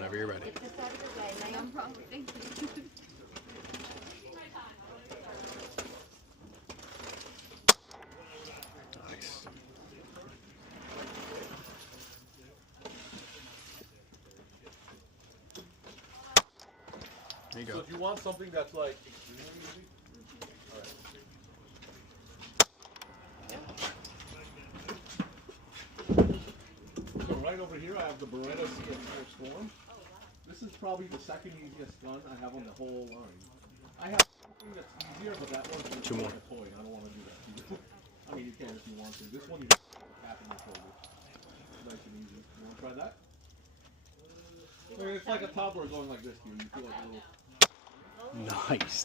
whenever you're ready. It's the start of the day, no problem. Thank you. Nice. There you go. So if you want something that's like extremely easy, all right. So right over here, I have the Beretta CS4 Storm. This is probably the second easiest gun I have on the whole line. I have something that's easier, but that one's just like a toy. I don't want to do that to you. I mean, you can if you want to. This one, you just put a cap in your shoulder. Nice and easy. You want to try that? I mean, it's like a toddler going like this to you. You feel like a little... Nice.